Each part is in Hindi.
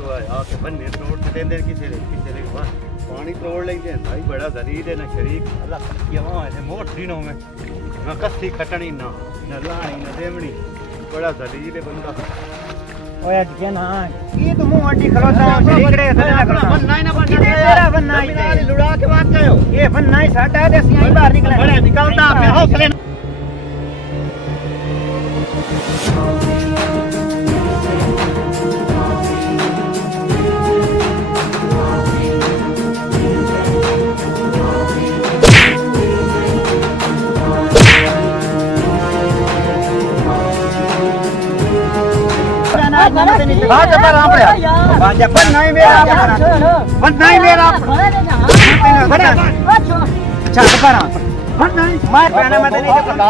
तो आके बन्ने तोड़ देंदे किसे ने पानी तोड़ लेंदे भाई बड़ा जलील है ना शरीक अल्लाह किया है मोट दिनों में ना कस्सी खटनी ना लानी ना देवनी बड़ा जलील है बंदा ओए के ना ये तो मुंह अड्डी खलोता है निकड़े सने ना खलोता बनना ही ना बनना तेरा बनना ही लुड़ा के बात करो ये बनना ही साडा है ते सियाई बाहर निकले बड़ा निकलता पे हौसले बाजा पर आप बाजा पर नहीं मेरा बन नहीं मेरा बड़ा अच्छा पर बन नहीं मैं कहना मत नहीं के पता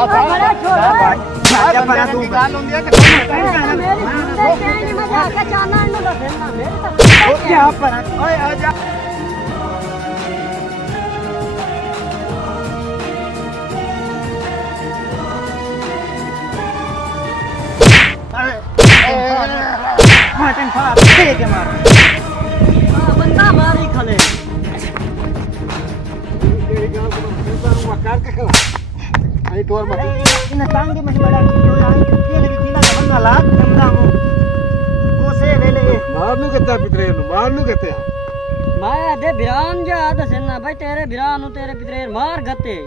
बाजा पर तू गाल होंदी है कि मजा का चाना न दसना मेरे तो क्या पर ओए आजा मारन फाड़ दे के मार बंदा मारी खले तेरी गाल को मकार के खला आई तोर मत इन टांगे में बड़ा की हो आई के लगी तीना का बंदा लाग बंदा वो से वेले मारनु केता पितरे मारनु केते माया दे बिरान जा दसना भाई तेरे बिरान तेरे पितरे मार गते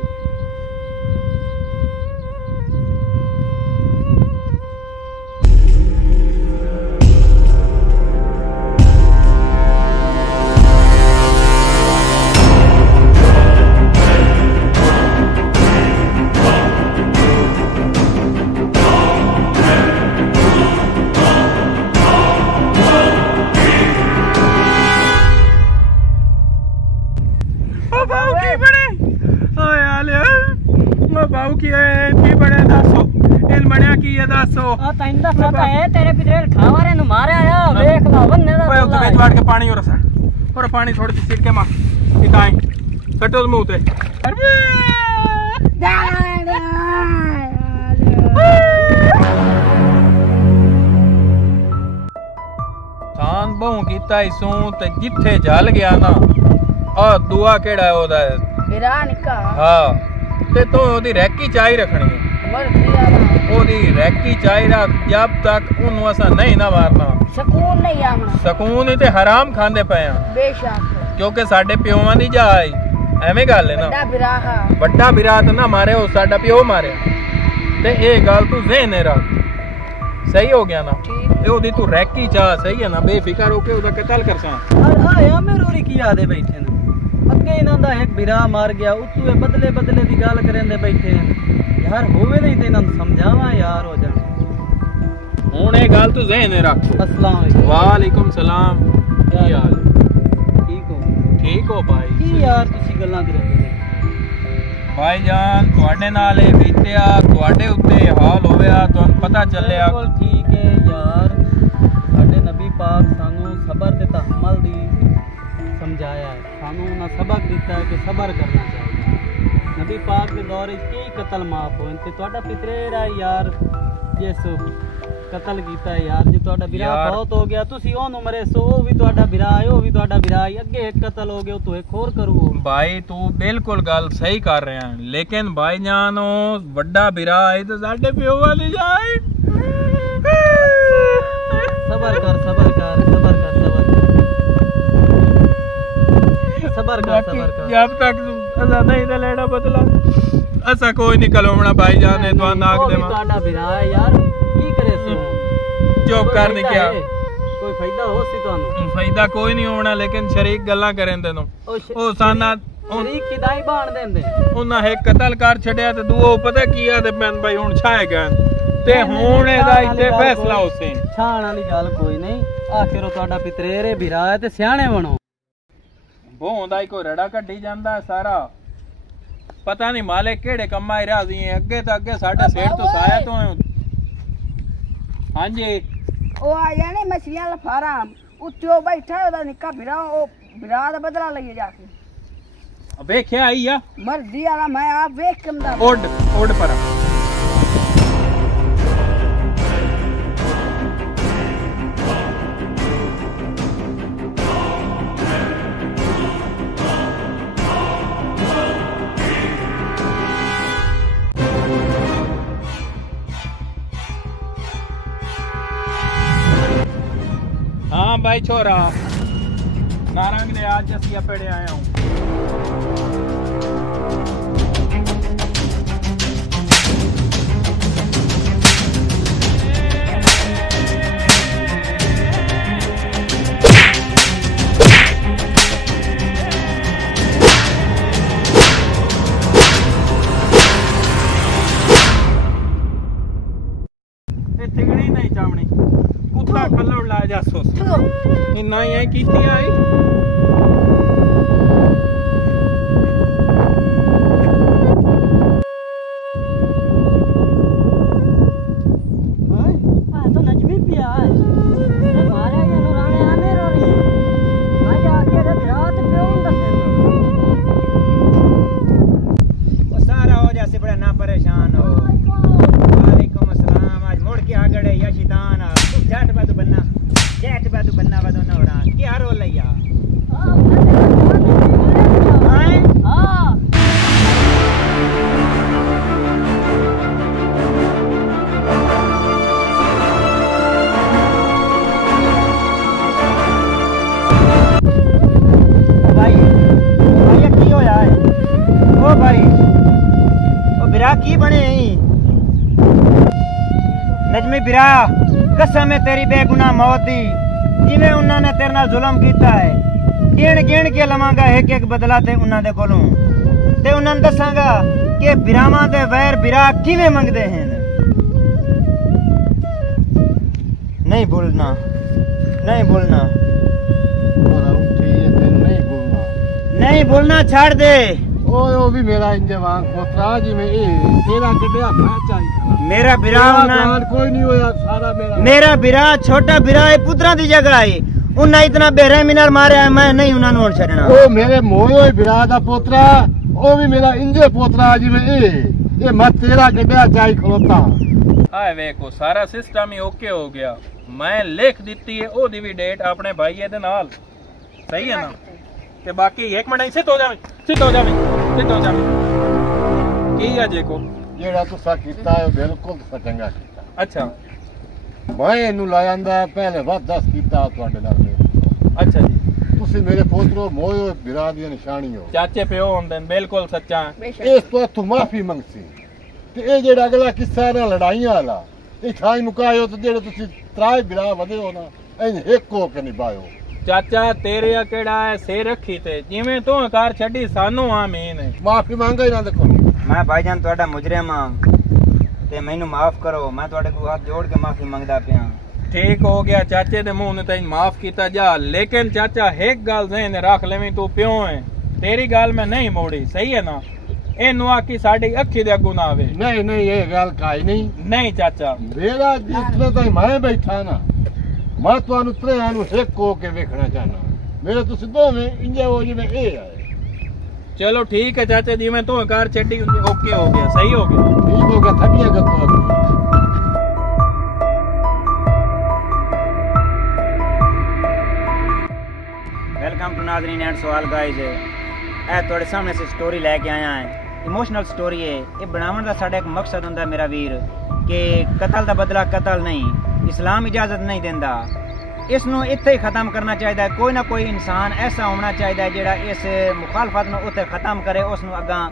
बाऊ की है की बने दासो इन बणिया की है दासो आ तंदा सोता है तेरे पितरे खावारे नु मारे आया देख ला वन्ने दा ओए तो बेच वाट के पानी और सर और पानी थोड़ी सी सिरके मा इताई कटो मुंह ते शान बहु कीता इसू ते जिथे जल गया ना आ दुआ केड़ा है ओदा बिरान का हां ते तो ओदी रैकी चाही रखनी है मर दिया ओदी रैकी चाही रख जब तक उन्नु असा नहीं ना मारना सुकून नहीं आना सुकून ही ते हराम खांदे पे हैं बेशक क्योंकि साडे प्योवां दी जाई एवें गल है ना बड़ा बिरा तो ना मारे ओ साडा प्यो मारे ते ए गल तू ज़हन रख सही हो गया ना ए ओदी तू रैकी चाह सही है ना बेफिक्र होके ओदा कत्ल करसा आया मेरोरी की याद है बैठे ना अगे इन्हां दा एक बिरा मार गया उतू बदले बदले दी गल करेंदे बैठे यार होवे नहीं ते इन्हां समझावा यार हो जान हुन ए गल तू ज़हन रख अस्सलाम वालेकुम वालेकुम सलाम की हाल ठीक हो भाई की यार तुसी गल्लां करदे भाईजान ਤੁਹਾਡੇ ਨਾਲ ਇਹ ਬੀਤਿਆ ਤੁਹਾਡੇ ਉੱਤੇ ਹਾਲ ਹੋਇਆ ਤੁਹਾਨੂੰ ਪਤਾ ਚੱਲਿਆ ਬਿਲਕੁਲ ਠੀਕ ਹੈ ਯਾਰ ਸਾਡੇ ਨਬੀ ਪਾਕ ਸਾਨੂੰ ਸਬਰ ਤੇ ਤਹਮਲ ਦੀ समझाया है सानू ना सबक दिता है कि सबर करना चाहिए नबी पाक के दौर की कत्ल माफ होए ते तोड़ा पितरेरा यार जिस कत्ल कीता है यार जे तोड़ा बिरा बहुत हो गया तुसी ओनु मरे सो भी तोड़ा बिरा है ओ भी तोड़ा बिरा है अगे एक कत्ल हो गया तो एक और करू भाई तू बिल्कुल गल सही कर रहे हैं लेकिन भाई जानो बड़ा बिरा है तो साडे पियो वाली जाए सबर कर सबर कर सबर कर सबर कर जब तक असा नहीं ते लेना बदला असा कोई नहीं कलोमना भाई जाने तो नाक दे तोड़ा बिरा है यार की करे सो चुप कर नहीं क्या कोई फायदा हो सी ਤੁਹਾਨੂੰ फायदा कोई नहीं होना लेकिन शरीक गल्ला करें तेनो ओ साना शरीक किदाई बाण देंदे उन्हां एक कत्ल कर छड़या ते दूओ पता की आ ते मैं भाई हुन छाए गए ते हुन एदा इते फैसला होसे छाण वाली गल कोई नहीं आखिर तोड़ा पितरेरे बिरा है ते सियाणे बनो बोंदा ही कोई रड़ा कड्डी जांदा सारा पता नहीं मालिक केड़े कम्मा ही राजी है अगे तो अगे साडा सेठ तो साया तो हां जी ओ आया ने मछलियां लफारा उत्ते बैठा ओदा निक्का बिरा ओ बिरा दा बदला लईए जाके वेख्या आई आ मर्दी वाला मैं आप वेख कमदा ओड ओड पर भाई छोरा नारंग ने आज असिया पेड़े आया हूँ। थिगड़ी नहीं चामनी कुत्ता कल्लोड़ ला जा सोस इन्ना ही कीती आई तो नजमी पिया है मारे ये नुराने आने रो रही मैं जाके रात पे उन वो सारा हो जैसे बड़ा ना परेशान हो। वालेकुम अस्सलाम। आज मुड़ के आगड़े या शैतान झट बादू बनना वादो नोड़ा क्या रो लैया हां भाई ये की होया है ओ भाई ओ बिरा की बने ही नजमी बिरा कसम है तेरी बेगुनाह मौत दी जिवें उन्होंने तेरे नाल जुल्म कीता है गिण के लवांगा एक बदला ते उन्हां दे कोलों ते उन्हां नूं दसांगा कि बिरावां दे वैर बिरा किवें मंगदे हैं। नहीं बोलना नहीं बोलना छाड़ दे। ओ भी मेरा इंजवान पोतरा जी में तेरा गड्ढा था चाहिए मेरा बिरा कोई नहीं होया सारा मेरा बिरा छोटा बिरा है पुत्रा दी जगह है उन्हें इतना बेरहमी नाल मारया मैं नहीं उन्हां नूं छड़ना। ओ मेरे मोयो बिरा दा पोतरा ओ भी मेरा इंजे पोतरा जी में ये मत तेरा गड्ढा चाहिए खलोता हाय वे को सारा सिस्टम ही ओके हो गया। मैं लिख दी है ओदी भी डेट अपने भाई दे नाल सही है ना ते बाकी एक मिनट सिद्ध हो जावे की है जे को जेड़ा तुसा कीता है बिल्कुल तुसा चंगा कीता। अच्छा मैं इनू लायांदा पहले वध दस कीता ਤੁਹਾਡੇ ਨਾਲ। अच्छा जी ਤੁਸੀਂ ਮੇਰੇ ਪੋਤਰੋ ਮੋਇਓ ਬਿਰਾ ਦੀ ਨਿਸ਼ਾਨੀ ਹੋ चाचे प्यो होंदे बिल्कुल सच्चा ਇਸ ਤੋਂ ਤੂੰ ਮਾਫੀ ਮੰਗਸੀ ਤੇ ਇਹ ਜਿਹੜਾ ਅਗਲਾ ਕਿੱਸਾ ਨਾ ਲੜਾਈਆਂ ਵਾਲਾ ਇਹ ਥਾਈ ਮੁਕਾਇਓ ਤੇ ਜਿਹੜੇ ਤੁਸੀਂ ਤਰਾਏ ਬਿਰਾ ਵਧੇ ਹੋ ਨਾ ਇਹ ਇੱਕ ਹੋ ਕੇ ਨਿਭਾਇਓ। चाचा तेरे केड़ा है से रखी ते जिवें तू कार छड़ी सानू आमीन है माफी मांगा इना देखो मैं भाईजान ਤੁਹਾਡਾ मुजरिम हां ते मैनू माफ करो मैं ਤੁਹਾਡੇ को हाथ जोड़ के माफी मंगदा पिया। ठीक हो गया चाचे दे मुंह ने तैन माफ कीता जा लेकिन चाचा एक गल ज़हन रख लेवी तू प्यो है तेरी गल मैं नहीं मोड़ी सही है ना एनू आखी साडी अखी दे अगू ना आवे। नहीं ये गल काई नहीं चाचा मेरा जितने ताई मैं बैठा ना मैं ਤੁਹਾਨੂੰ ਤਰਿਆਂ ਨੂੰ ਇੱਕ ਹੋ ਕੇ ਵੇਖਣਾ ਚਾਹਨਾ ਮੇਰੇ ਤੁਸੀਂ ਦੋਵੇਂ ਇੰਜੇ ਹੋ ਜਿਵੇਂ ਇਹ ਆਏ। चलो ठीक है चाचा जी मैं तो कार छड़ी ओके हो गया सही हो गया ठीक हो गया थकिया गतो वेलकम टू नाज़रीन एंड सवाल गाइस ए ਤੁਹਾਡੇ सामने से स्टोरी लेके आया है इमोशनल स्टोरी है ये बनावन दा साडा एक मकसद हुंदा मेरा वीर कि कतल दा बदला कतल नहीं इस्लाम इजाजत नहीं देंदा इसनों इत्थे ही खत्म करना चाहिए। कोई ना कोई इंसान ऐसा होना चाहिए जिहड़ा इस मुखालफत नूं उत्थे खत्म करे उसनूं अगां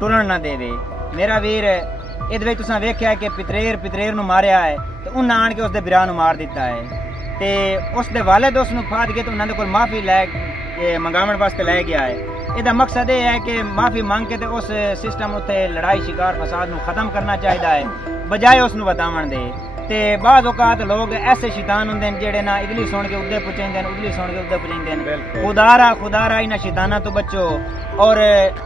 टुरन ना देवे। मेरा वीर इहदे विच तुसां वेख्या कि पितरेर नूं मारिया है ते उन्हां आण के उसदे बिरा नूं मार दिता है ते उसदे वालिद उसनूं फाद के ते उन्हां दे कोल माफी लै मंगावण वास्ते लै गया है। ਇਹਦਾ ਮਕਸਦ ਇਹ ਹੈ ਕਿ ਮਾਫੀ ਮੰਗ ਕੇ ਤੇ ਉਸ ਸਿਸਟਮ ਉੱਤੇ ਲੜਾਈ ਸ਼ਿਕਾਰ ਫਸਾਦ ਨੂੰ ਖਤਮ ਕਰਨਾ ਚਾਹੀਦਾ ਹੈ ਬਜਾਏ ਉਸ ਨੂੰ ਬਤਾਵਣ ਦੇ। ਤੇ ਬਾਜ਼ ਔਕਾਤ ਲੋਕ ਐਸੇ ਸ਼ੈਤਾਨ ਹੁੰਦੇ ਨੇ ਜਿਹੜੇ ਨਾ ਇਦਲੀ ਸੁਣ ਕੇ ਉੱਤੇ ਪੁੱਜਦੇ ਨੇ ਉਦਲੀ ਸੁਣ ਕੇ ਉੱਤੇ ਪੁੱਜਦੇ ਨੇ। ਖੁਦਾਰਾ ਇਹਨਾਂ ਸ਼ੈਤਾਨਾਂ ਤੋਂ ਬਚੋ और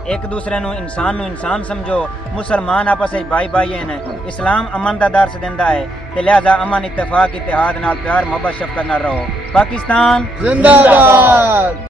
एक दूसरे ਨੂੰ इंसान समझो। मुसलमान आपस में भाई हैं इस्लाम अमन का दर्स देता है ते लिहाजा अमन इत्तेफाक इत्तेहाद नाल प्यार मोहब्बत शफकत नाल रहो। पाकिस्तान जिंदाबाद।